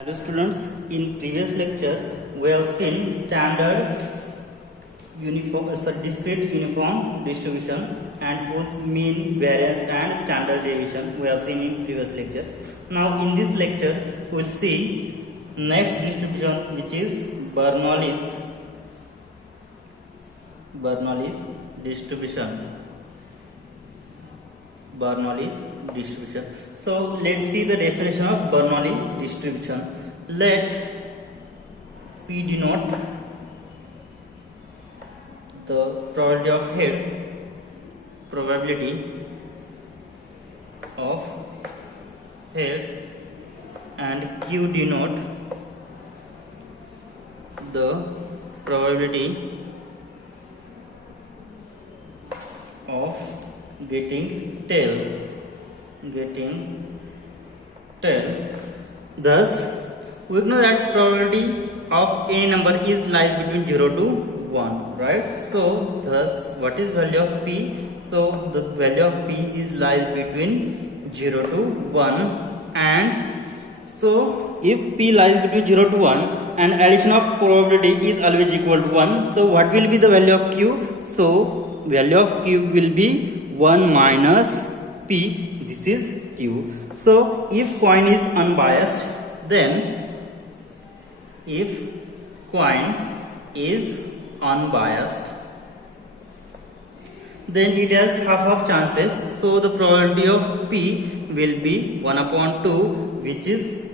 Hello students, in previous lecture we have seen standard discrete uniform distribution and whose mean, variance and standard deviation we have seen in previous lecture. Now in this lecture we will see next distribution, which is Bernoulli's distribution. Bernoulli's distribution. So let's see the definition of Bernoulli distribution. Let P denote the probability of head and Q denote the probability of getting tail. Thus we know that probability of any number is lies between 0 to 1, right? So thus what is value of P? So the value of P is lies between 0 to 1, and so if P lies between 0 to 1 and addition of probability is always equal to 1, so what will be the value of Q? So value of Q will be 1 minus P. This is Q. So if coin is unbiased, then it has half of chances. So the probability of P will be 1 upon 2, which is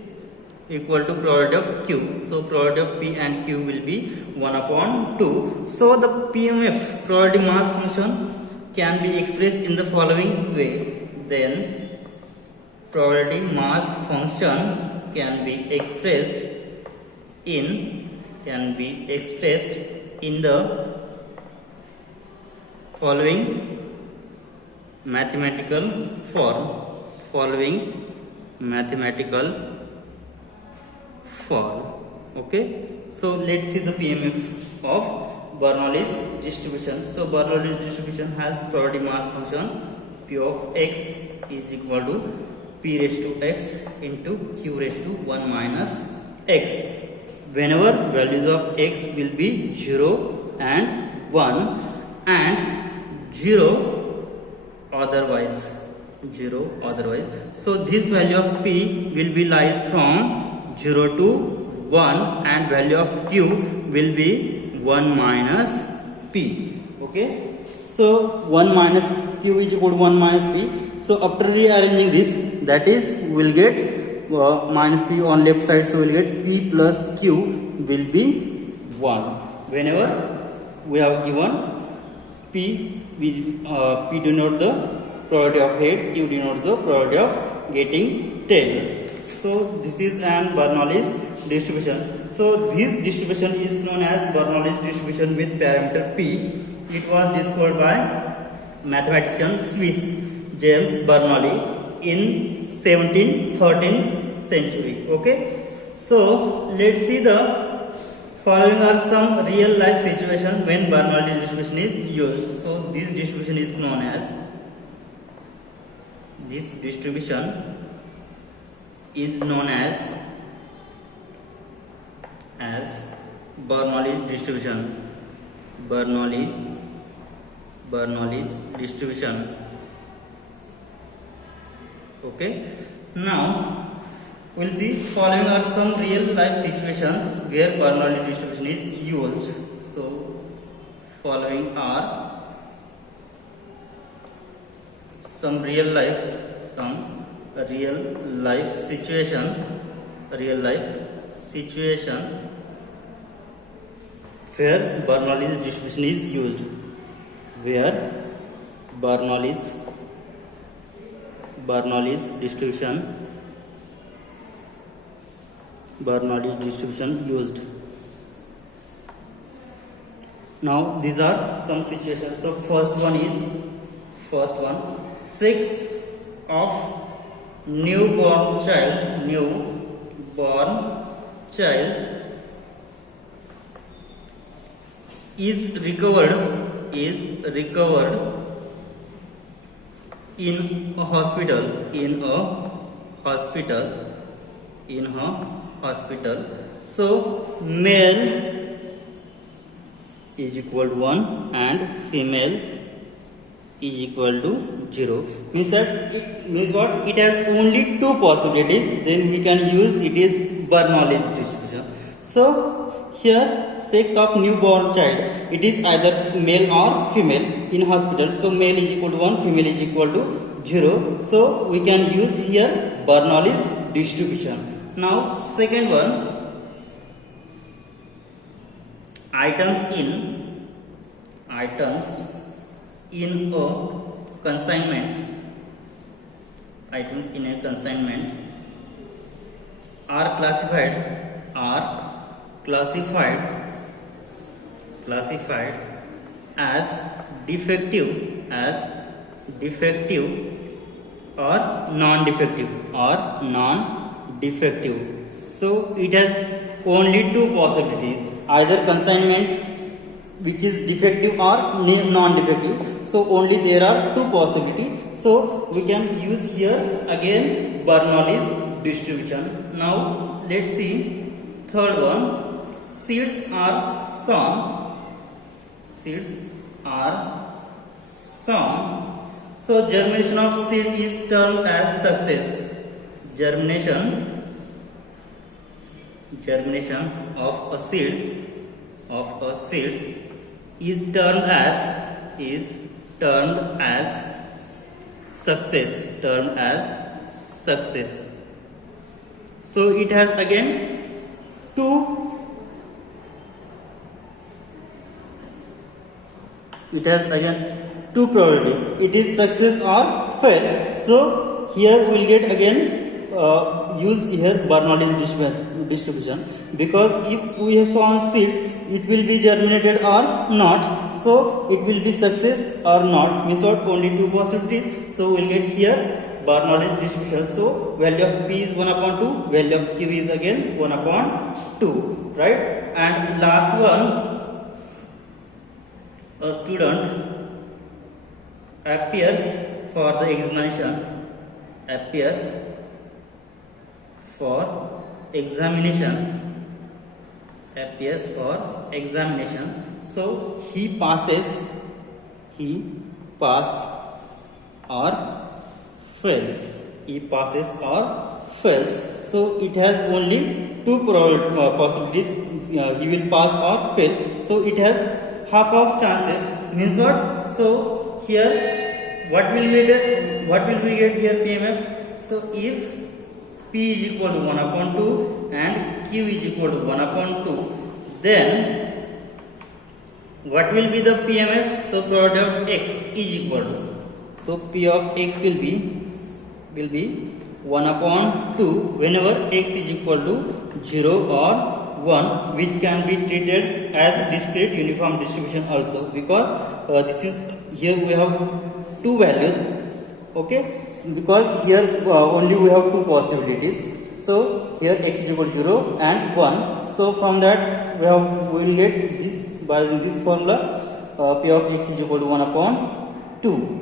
equal to probability of Q. So probability of P and Q will be 1 upon 2. So the PMF, probability mass function, can be expressed in the following way. Then probability mass function can be expressed in the following mathematical form. Okay, so let's see the PMF of Bernoulli's distribution. So Bernoulli's distribution has probability mass function P of x is equal to P raised to x into Q raised to 1 minus x. Whenever values of x will be 0 and 1 and 0 otherwise. So this value of P will be lies from 0 to 1 and value of Q will be 1 minus P. Okay, so 1 minus Q is equal to 1 minus P. So after rearranging this, that is we will get minus P on left side, so we will get P plus Q will be 1. Whenever we have given P, which P denote the probability of head, Q denotes the probability of getting tail. So this is an Bernoulli's distribution. So this distribution is known as Bernoulli's distribution with parameter P. It was discovered by mathematician Swiss James Bernoulli in 1713th century. Okay, so let's see the following are some real life situations when Bernoulli distribution is used. So this distribution is known as Bernoulli's distribution. Bernoulli's distribution. Okay, now we'll see following are some real life situations where Bernoulli distribution is used. So following are some real life situation where Bernoulli's distribution is used. Bernoulli's distribution used. Now these are some situations. So first one, 6 of newborn child is recovered in a hospital hospital. So male is equal to 1 and female is equal to 0. Means that it means what? It has only two possibilities. Then we can use it is Bernoulli's distribution. So here sex of newborn child, it is either male or female in hospital. So male is equal to 1, female is equal to 0. So we can use here Bernoulli's distribution. Now second one, items in a consignment, items in a consignment are classified as defective or non-defective. So it has only two possibilities, either consignment which is defective or non-defective. So only there are two possibilities. So we can use here again Bernoulli's distribution. Now let's see third one, seeds are sown. So germination of seed is termed as success. Germination of a seed is termed as success. So it has again two probabilities. It is success or fail. So here we will get again use here Bernoulli's distribution, because if we have sown seeds, it will be germinated or not. So it will be success or not. Means what? Only two possibilities. So we will get here Bernoulli's distribution. So value of P is 1 upon 2, value of Q is again 1 upon 2, right? And last one, a student appears for the examination. So he pass or fails. So it has only two possibilities. He will pass or fail. So it has half of chances. Means what? So here what will we get here PMF? So if P is equal to 1 upon 2 and Q is equal to 1 upon 2, then what will be the PMF? So product of X is equal to, so P of X will be 1 upon 2 whenever X is equal to 0 or 1, which can be treated as discrete uniform distribution also, because this is here we have two values. Okay, so because here only we have two possibilities. So here X is equal to 0 and 1. So from that we will get this by using this formula, P of X is equal to 1 upon 2.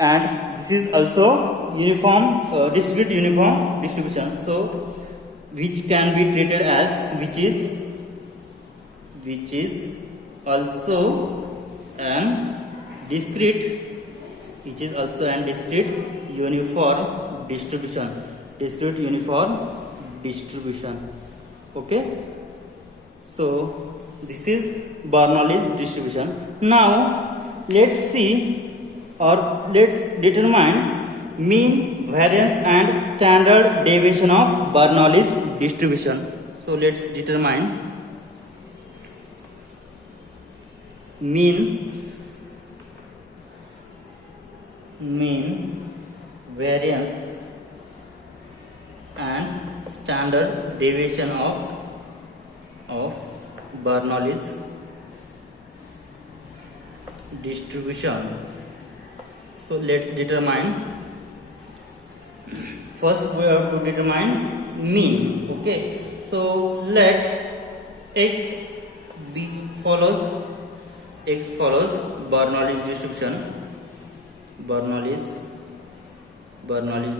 And this is also uniform discrete uniform distribution. So which can be treated as which is also an discrete uniform distribution. Okay, so this is Bernoulli's distribution. Now let's see, or let's determine mean, variance and standard deviation of Bernoulli's distribution. So let's determine mean, variance and standard deviation of Bernoulli's distribution. So let's determine. First we have to determine mean. Okay, so let X follows Bernoulli's distribution. Bernoulli's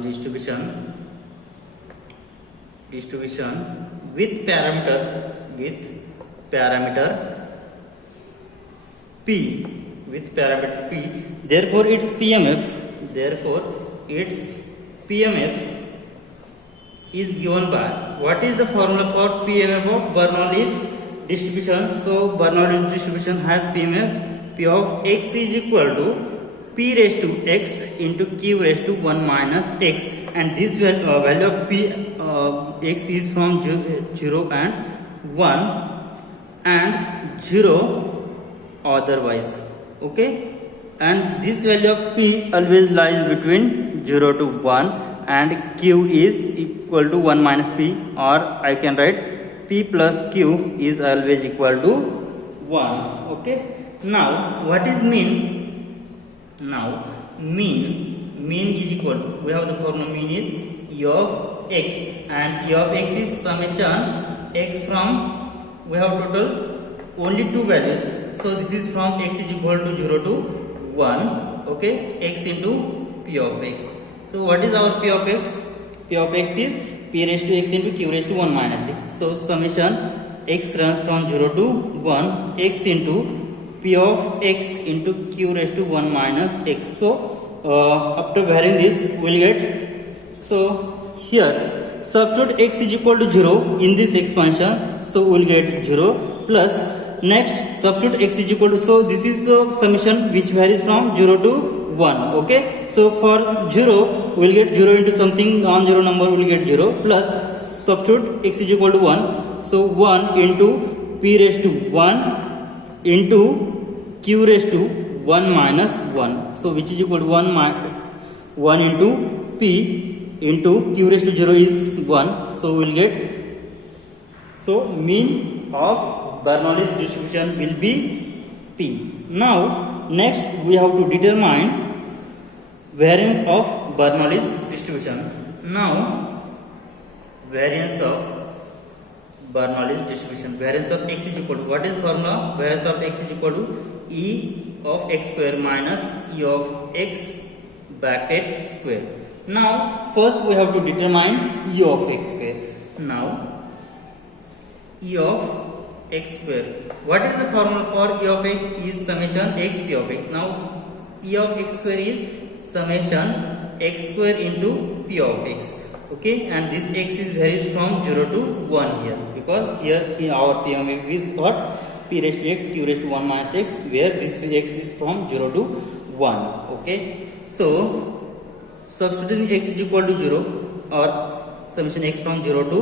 distribution distribution with parameter p, therefore its PMF is given by, what is the formula for PMF of Bernoulli's distribution? So Bernoulli's distribution has PMF, P of x is equal to p raised to x into q raised to 1 minus x, and this value of p x is from 0 and 1 and 0 otherwise, okay, and this value of p always lies between 0 to 1 and q is equal to 1 minus p, or I can write p plus q is always equal to 1, okay. Now what is mean? Now mean is equal to, we have the formula, mean is e of x, and e of x is summation x from, we have total only two values, so this is from x is equal to 0 to 1, okay, x into p of x. So what is our p of x? P of x is p raised to x into q raised to 1 minus x. So summation x runs from 0 to 1, x into p of x into q raised to 1 minus x. So after varying this we will get, so here substitute x is equal to 0 in this expansion, so we will get 0 plus, next substitute x is equal to, so this is summation which varies from 0 to 1, okay. So for 0 we will get 0 into something non-zero number, we will get 0 plus substitute x is equal to 1, so 1 into p raised to 1 into q raised to 1 minus 1, so which is equal to 1 into p into q raised to 0 is 1, so we will get, so mean of Bernoulli's distribution will be p. Now next we have to determine variance of Bernoulli's distribution. Now variance of Bernoulli's distribution, variance of x is equal to, what is formula? Variance of x is equal to e of x square minus e of x bracket square. Now first we have to determine e of x square. Now e of x square, what is the formula for e of x? Is summation x p of x. Now e of x square is summation x square into p of x, okay, and this x is varies from 0 to 1 here, because here in our PMF is got p raised to x q raised to 1 minus x, where this x is from 0 to 1, okay. So substituting x is equal to 0, or summation x from 0 to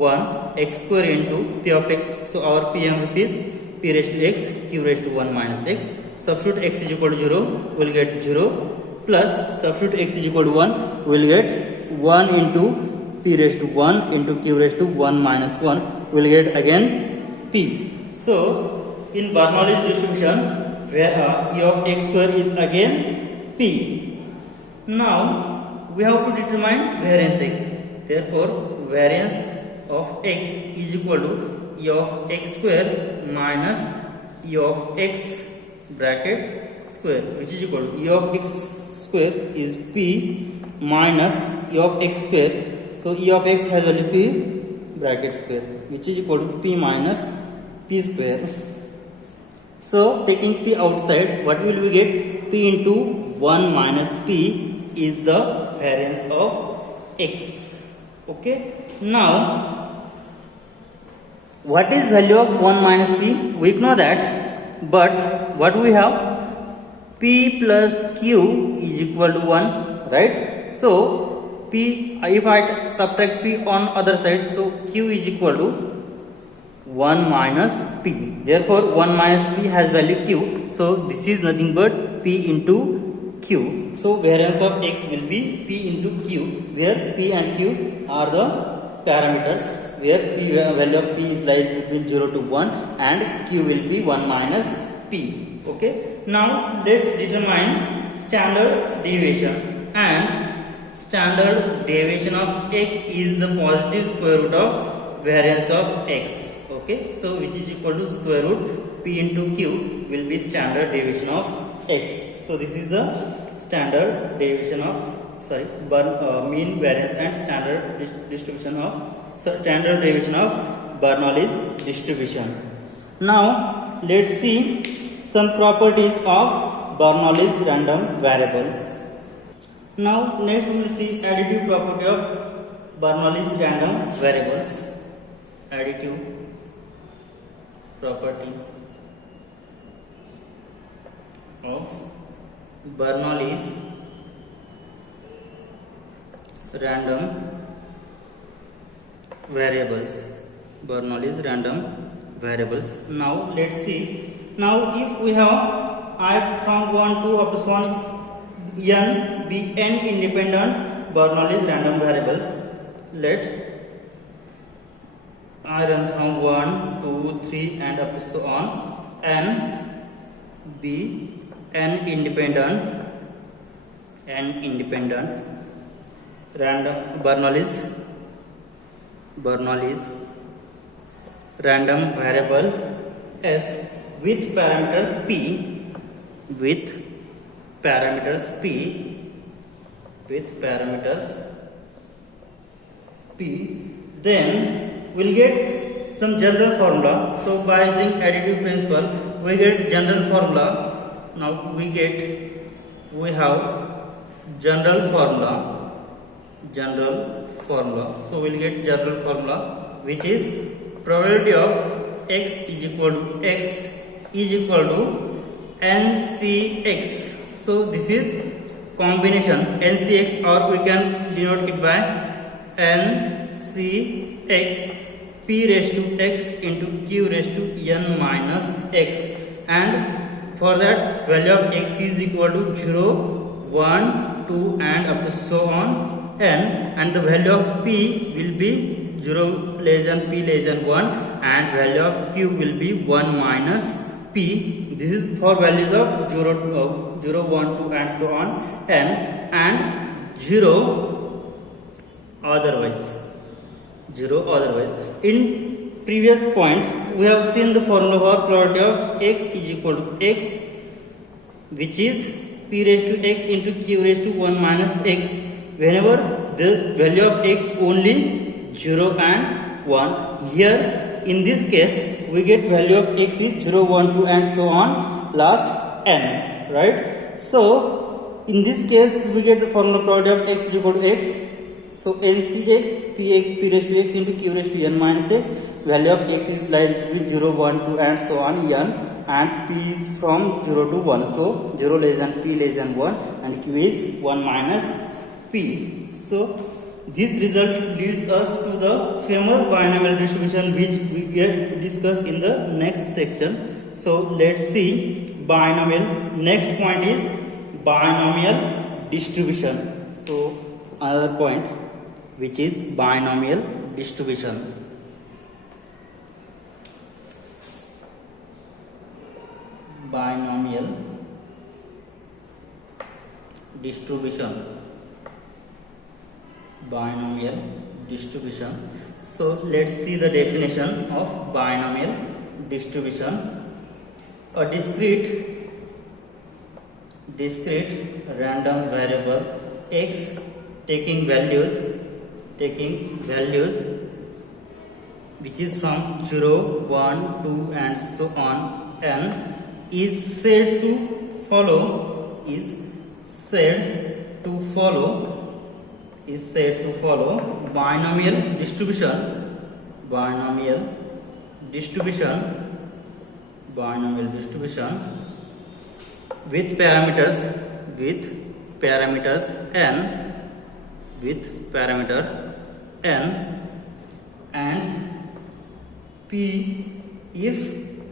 1, x square into p of x, so our PMF is p raised to x q raised to 1 minus x. Substitute x is equal to 0, we will get 0 plus substitute x is equal to 1, we will get 1 into p raised to 1 into q raised to 1 minus 1, we will get again p. So in Bernoulli's distribution, where e of x square is again p. Now we have to determine variance x. Therefore variance of x is equal to e of x square minus e of x bracket square, which is equal to e of x square is p minus e of x square. So e of x has value p bracket square, which is equal to p minus p square. So taking p outside, what will we get? P into 1 minus p is the variance of x, okay. Now what is value of 1 minus p? We know that, but what we have? P plus q is equal to 1, right? So p, if I subtract p on other side, so q is equal to 1 minus p. Therefore 1 minus p has value q, so this is nothing but p into q. So variance of x will be p into q, where p and q are the parameters, where p value of p is lies between 0 to 1 and q will be 1 minus p, okay. Now let's determine standard deviation, and standard deviation of x is the positive square root of variance of x, okay. So which is equal to square root p into q will be standard deviation of x. So this is the standard deviation of, mean, variance and standard distribution of standard deviation of Bernoulli's distribution. Now let's see some properties of Bernoulli's random variables. Now next we will see additive property of Bernoulli's random variables. Additive property of Bernoulli's random variables. Bernoulli's random variables. Now let's see. Now if we have I from 1 to up to 1 n be n independent Bernoulli's random variables, let I runs from 1, 2, 3 and up to so on n be n independent random Bernoulli's random variable S with parameters p, then we'll get some general formula. So by using additive principle we get general formula. Now we have general formula. So we'll get general formula, which is probability of x is equal to ncx. So this is combination ncx, or we can denote it by ncx p raised to x into q raised to n minus x, and for that value of x is equal to 0, 1, 2 and up to so on n, and the value of p will be 0 less than p less than 1, and value of q will be 1 minus p. This is for values of 0, 1, 2 and so on n, and 0 otherwise. In previous point we have seen the formula for probability of x is equal to x, which is p raised to x into q raised to 1 minus x, whenever the value of x only 0 and 1. Here in this case we get value of x is 0, 1, 2 and so on last n, right? So in this case we get the formula probability of x is equal to x. So ncx p raised to x into q raised to n minus x, value of x is lies between 0, 1, 2 and so on n, and p is from 0 to 1. So 0 less than p less than 1 and q is 1 minus p. So this result leads us to the famous binomial distribution, which we get discussed in the next section. So let's see binomial. Next point is binomial distribution. So another point, which is binomial distribution. Binomial distribution. So let's see the definition of binomial distribution. A discrete random variable x taking values which is from 0, 1, 2 and so on n is said to follow binomial distribution with parameters n and p if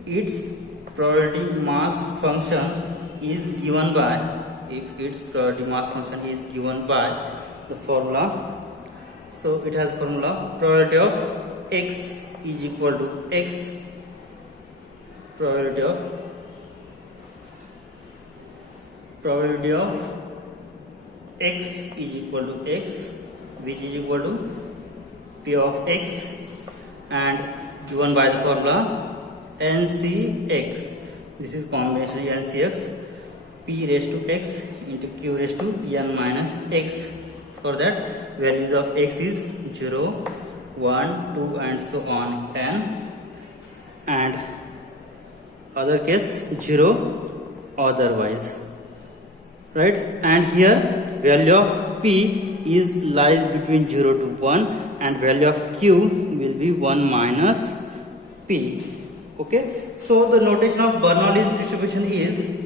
its probability mass function is given by the formula. So it has formula probability of x is equal to x, probability of x is equal to x, which is equal to p of x, and given by the formula ncx. This is combination ncx p raised to x into q raised to n minus x. For that values of x is 0, 1, 2 and so on n, and other case 0 otherwise, right? And here value of p is lies between 0 to 1 and value of q will be 1 minus p. Okay, so the notation of Bernoulli's distribution is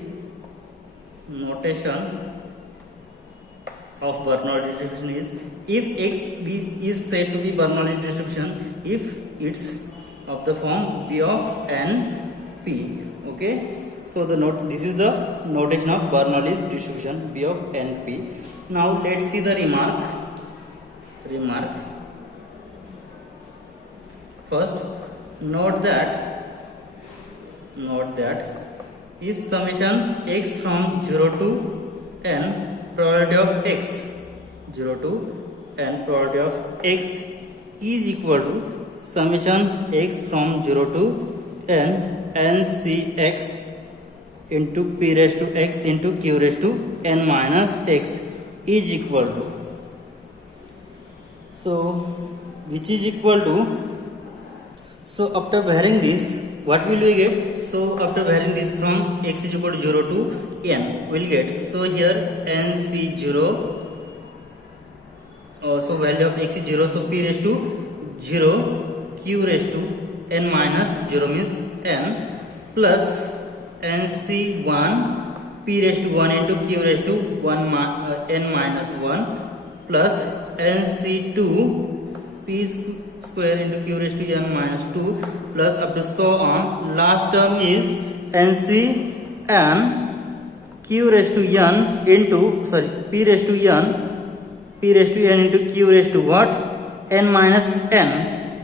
if x is said to be Bernoulli's distribution if it's of the form b of n p. Okay, so this is the notation of Bernoulli's distribution b of n p. Now let's see the remark. First, note that if summation x from 0 to n probability of x 0 to n probability of x is equal to summation x from 0 to n ncx into p raised to x into q raised to n minus x is equal to, so which is equal to, so after varying this what will we get? So after varying this from x is equal to 0 to n we'll get, so here nc0, so value of x is 0, so p raised to 0 q raised to n minus 0 means n plus nc1 p raised to 1 into q raised to 1 n minus 1 plus nc2 p square into q raised to n minus 2 plus up to so on. Last term is ncn q raised to n into p raised to n into q raised to what? n minus n.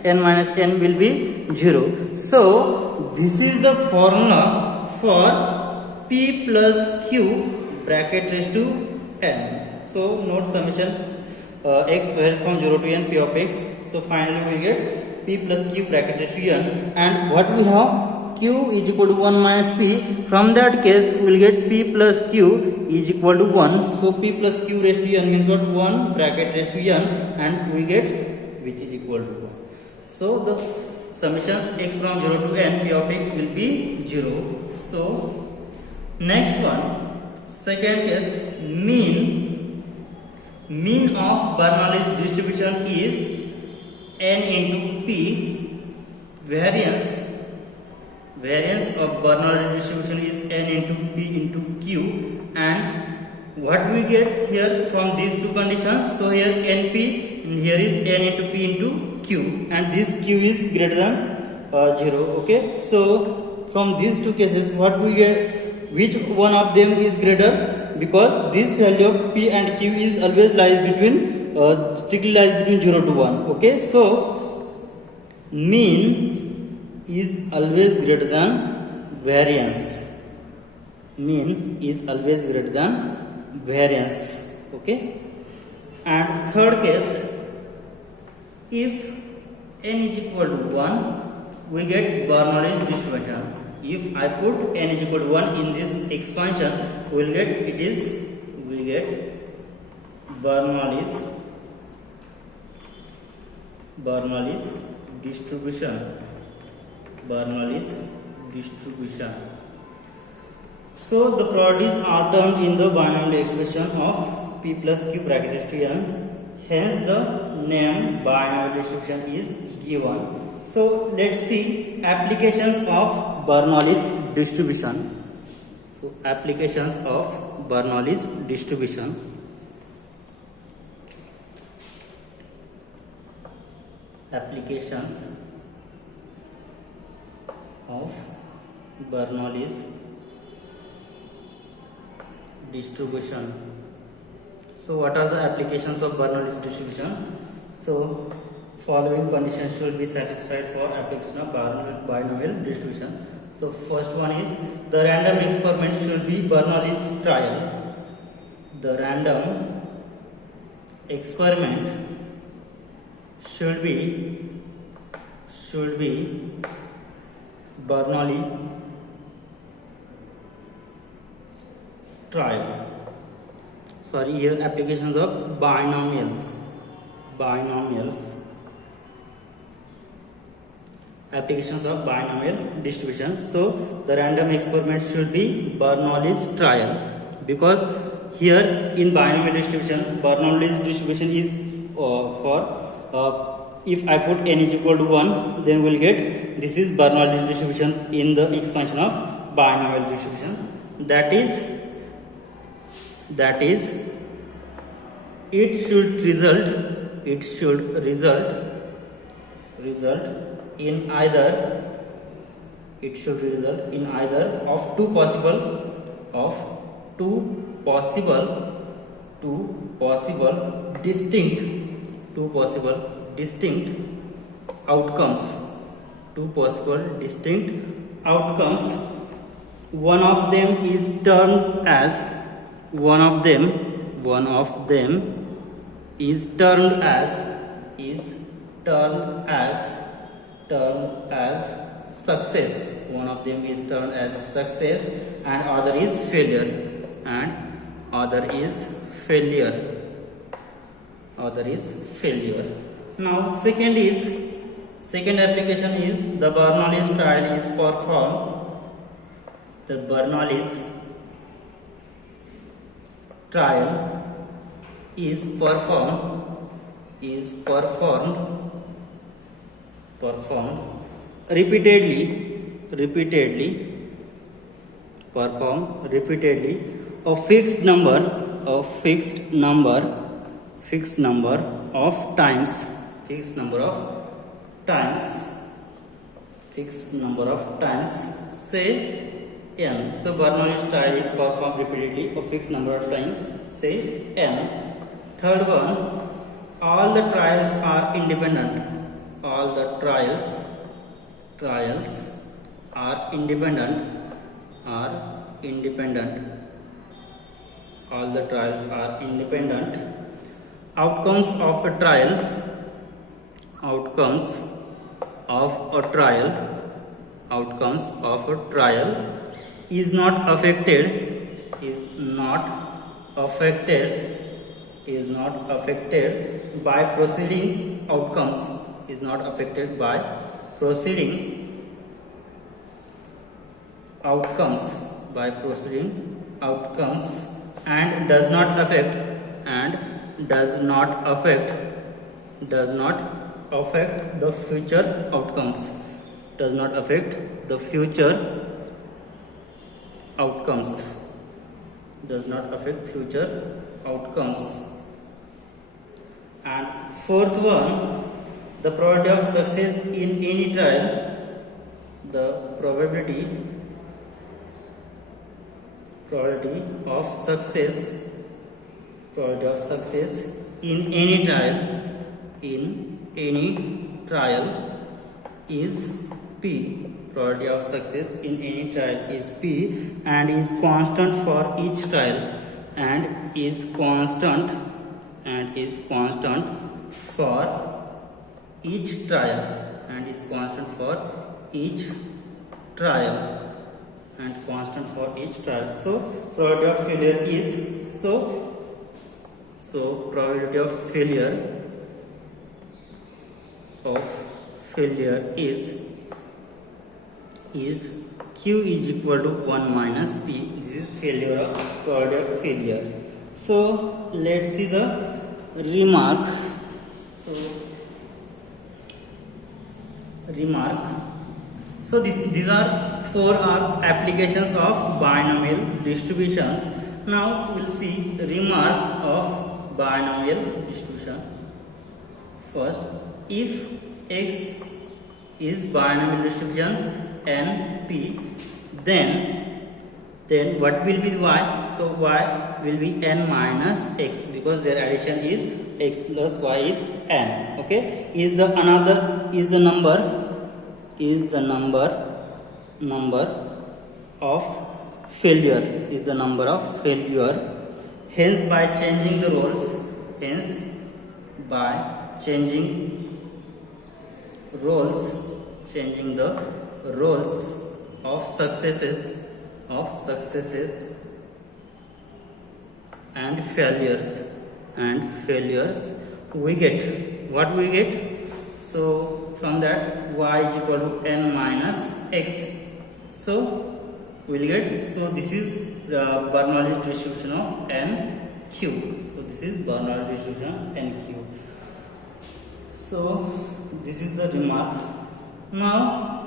n minus n will be 0. So this is the formula for p plus q bracket raised to n. So note summation x varies from 0 to n p of x. So finally we get p plus q bracket raised to n, and what we have, q is equal to 1 minus p. From that case we will get p plus q is equal to 1. So p plus q raised to n means what? 1 bracket raised to n, and we get which is equal to 1. So the summation x from 0 to n p of x will be 0. So next one, second case, mean of Bernoulli's distribution is n into p. Variance of Bernoulli distribution is n into p into q, and what we get here from these two conditions, so here np and here is n into p into q, and this q is greater than 0. Okay, so from these two cases what we get, which one of them is greater, because this value of p and q is always strictly lies between 0 to 1. Okay, so mean is always greater than variance. Mean is always greater than variance. Okay, and third case, if n is equal to 1 we get Bernoulli's distribution. If I put n is equal to 1 in this expansion, we get Bernoulli's distribution. So the properties are termed in the binomial expression of p plus q bracket raised to n. Hence the name binomial distribution is given. So let's see applications of Bernoulli's distribution. So applications of Bernoulli's distribution. Applications of Bernoulli's distribution. So what are the applications of Bernoulli's distribution? So following conditions should be satisfied for application of binomial distribution. So first one is the random experiment should be Bernoulli's trial. The random experiment should be Bernoulli's trial. Sorry, here applications of binomials. applications of binomial distribution. So the random experiment should be Bernoulli's trial, because here in binomial distribution, Bernoulli's distribution is for if I put n is equal to 1, then we'll get this is Bernoulli's distribution in the expansion of binomial distribution. That is it should result in either of two possible distinct outcomes. One of them is termed as success. One of them is termed as success and other is failure. Now second application is the Bernoulli's trial is performed. The Bernoulli's trial is performed repeatedly a fixed number of times, say n. So Bernoulli's trial is performed repeatedly a fixed number of times, say n. Third one, all the trials are independent. All the trials are independent. Outcomes of a trial is not affected by preceding outcomes, and does not affect the future outcomes. And fourth one, the probability of success in any trial, the probability of success in any trial is P. Probability of success in any trial is P and is constant for each trial and is constant for each trial So probability of failure is Q is equal to 1 minus P. This is probability of failure. So let's see the remark. So these are four applications of binomial distributions. Now we'll see remark of binomial distribution. First, if X is binomial distribution NP, then what will be Y? So Y will be n minus X, because their addition is X plus Y is n. Okay, is the number of failure. Hence by changing the roles of successes and failures, we get what we get. So from that y is equal to n minus x. So we'll get, so this is Bernoulli distribution of n cube. So this is Bernoulli distribution of n cube. So this is the remark. Now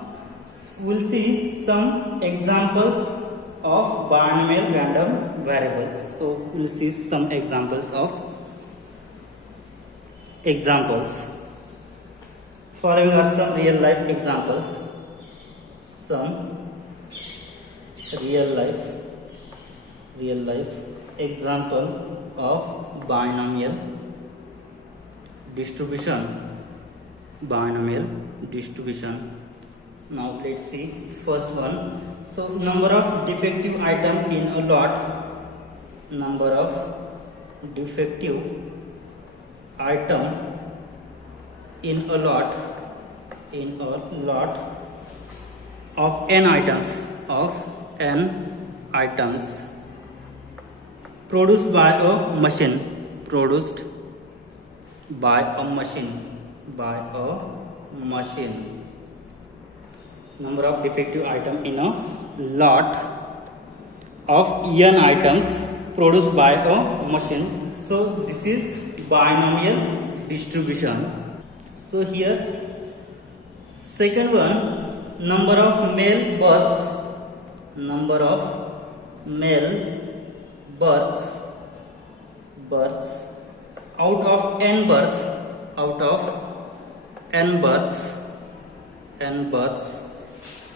we'll see some examples of binomial random variables. So we'll see some examples. Following are some real life examples. Some real life example of binomial distribution. Now let's see first one. So number of defective item in a lot. Number of defective item in a lot of n items produced by a machine. Number of defective item in a lot of n items produced by a machine. So this is binomial distribution. So here second one, number of male births out of n births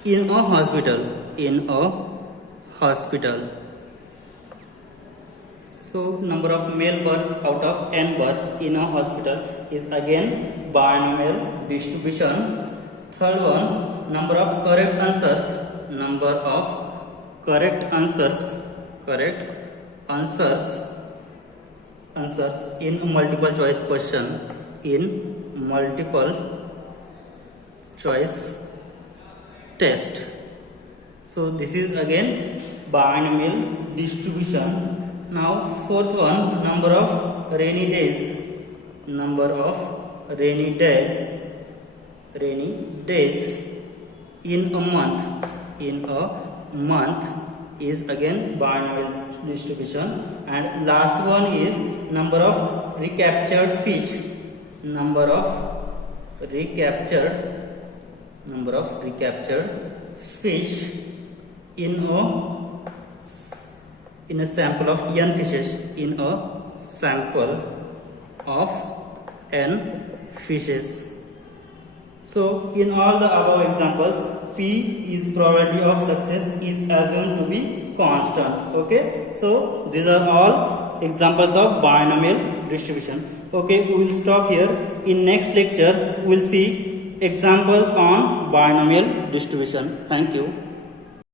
in a hospital. So number of male births out of n births in a hospital is again binomial distribution. Third one, number of correct answers in a multiple choice question, test. So this is again binomial distribution. Now fourth one, number of rainy days in a month is again binomial distribution. And last one is number of recaptured fish. Number of recaptured fish in a sample of n fishes. So in all the above examples, P is probability of success is assumed to be constant. Okay, so these are all examples of binomial distribution. Okay, we will stop here. In next lecture we will see examples on binomial distribution. Thank you.